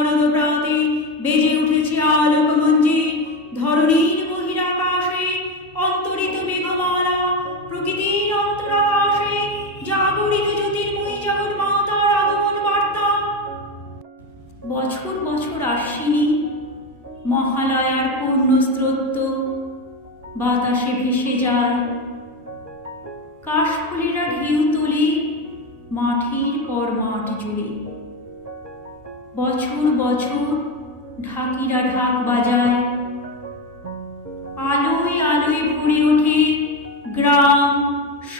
শারদ প্রাতে বেজে উঠেছে আলোকগঞ্জে ধরণীর বহিরাকাশে অন্তরিত মেঘমালা প্রকৃতির অন্তরাকাশে জাগরিত জ্যোতির্ময়ী জগৎ মাতার আগমন বার্তা। বছর বছর আসিনি মহালয়ার পূর্ণ স্রোত বাতাসে ভেসে যায়। কাশফুলেরা ঢেউ তোলে মাঠের পর মাঠ জুড়ে। বছর বছর ঢাকিরা ঢাক বাজায়। আলোয় আলোয় ভরে ওঠে গ্রাম,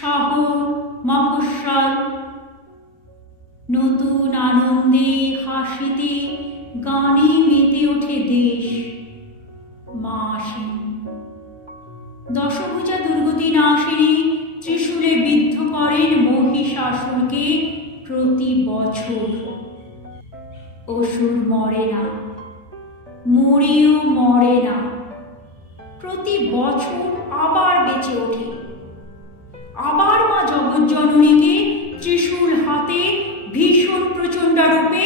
শহর, মফস্বল। নতুন আনন্দে, হাসিতে, গানে মেতে ওঠে দেশ। মা আসেন। দশভুজা দুর্গতি নাশিনী ত্রিশূলে বিদ্ধ করেন মহিষাসুরকে প্রতি বছর। অসুর মরে না মরেও মরে না। প্রতি বছর আবার বেঁচে ওঠে। আবার মা জগজ্জননীকে ত্রিশূল হাতে ভীষণ প্রচণ্ডারূপে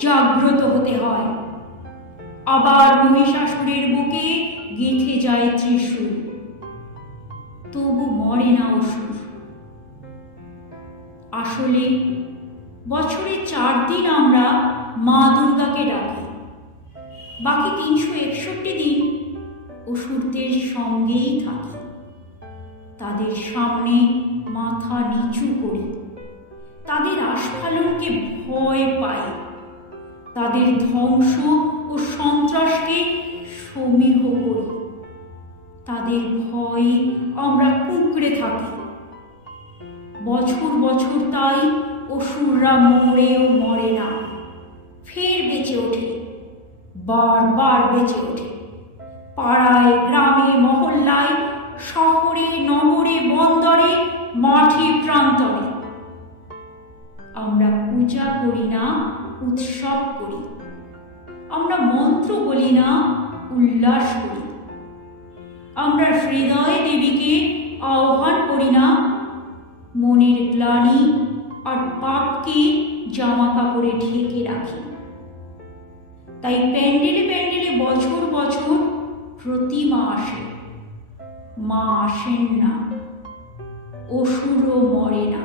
জাগ্রত হতে হয়। আবার মহিষাসুরের বুকে গেঁথে যায় ত্রিশূল তবু মরে না অসুর। আসলে বছরে চার দিন আমরা মা দুর্গাকে ডাকি। বাকি তিনশো একষট্টি দিন অসুরদের সঙ্গেই থাকি। তাদের সামনে মাথা নিচু করি। তাদের আস্ফালনকে ভয় পাই। তাদের ধ্বংস ও সন্ত্রাসকে সমীহ করি। তাদের ভয়ে আমরা কুঁকড়ে থাকি। বছর বছর তাই অসুররা মরেও মরে না। ফের বেঁচে ওঠে, বারবার বেঁচে ওঠে। পাড়ায়, গ্রামে, মহল্লায়, শহরে, নগরে, বন্দরে, মাঠে, প্রান্তরে। আমরা পূজা করি না, উৎসব করি। আমরা মন্ত্র বলি না, উল্লাস করি। আমরা হৃদয় দেবীকে আহ্বান করি না, মনের গ্লানি আর পাপকে জামা কাপড়ে ঢেকে রাখি। তাই প্যান্ডেলে প্যান্ডেলে বছর বছর প্রতিমা আসে। মা আসেন না, অসুরও মরে না।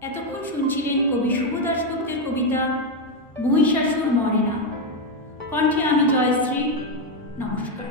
এতক্ষণ শুনছিলেন কবি শুভ দাশগুপ্তের কবিতা, মহিষাসুর মরে না। কণ্ঠে আমি জয়শ্রী, নমস্কার।